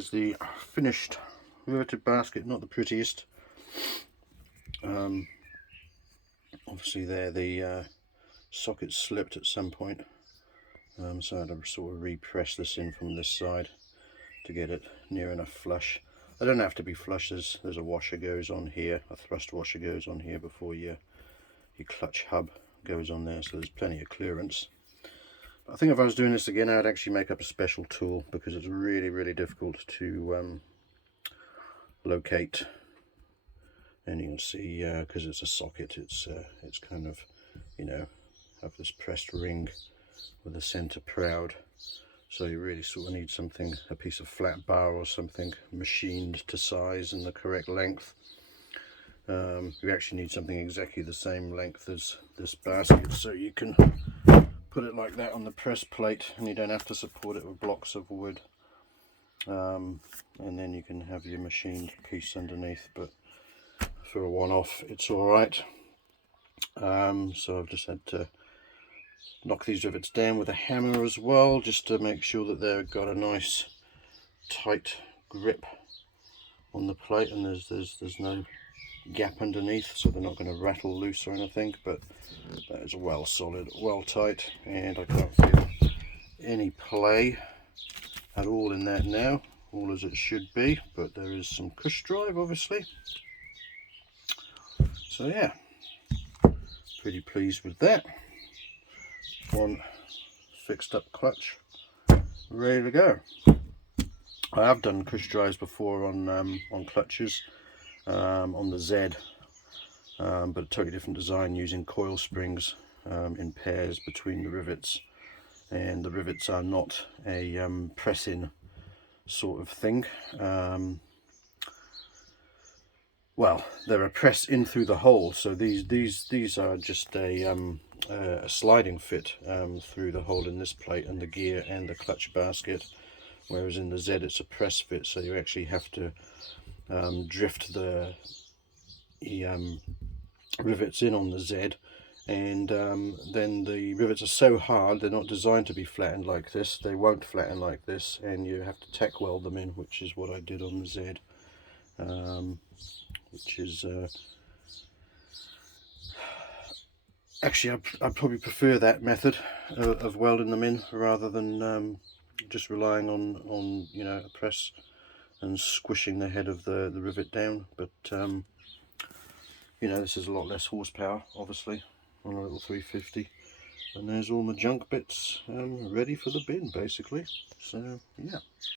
there's the finished riveted basket. Not the prettiest. Obviously there the socket slipped at some point, so I had to sort of repress this in from this side to get it near enough flush. They don't have to be flush. There's a washer goes on here, a thrust washer goes on here before your clutch hub goes on there, so there's plenty of clearance. But I think if I was doing this again, I'd actually make up a special tool, because it's really difficult to locate. And you can see, because it's a socket, it's kind of, you know, have this pressed ring with the center proud. So you really sort of need something, a piece of flat bar or something machined to size and the correct length. You actually need something exactly the same length as this basket, so you can put it like that on the press plate and you don't have to support it with blocks of wood. And then you can have your machined piece underneath, but for a one-off it's alright. So I've just had to knock these rivets down with a hammer as well, just to make sure that they've got a nice tight grip on the plate, and there's no gap underneath, so they're not going to rattle loose or anything. But that is well solid, well tight, and I can't feel any play at all in that now, all as it should be. But there is some cush drive obviously, so yeah, pretty pleased with that. One fixed up clutch, ready to go. I have done cush drives before on clutches, on the Z, but a totally different design, using coil springs in pairs between the rivets, and the rivets are not a press-in sort of thing. Well, they're a press in through the hole, so these are just a sliding fit through the hole in this plate and the gear and the clutch basket, whereas in the Z it's a press fit, so you actually have to drift the rivets in on the Z, and then the rivets are so hard, they're not designed to be flattened like this. They won't flatten like this, and you have to tack weld them in, which is what I did on the Z. Which is actually I'd probably prefer that method of welding them in, rather than just relying on you know, a press and squishing the head of the rivet down. But you know, this is a lot less horsepower obviously on a little 350, and there's all my junk bits ready for the bin basically. So yeah.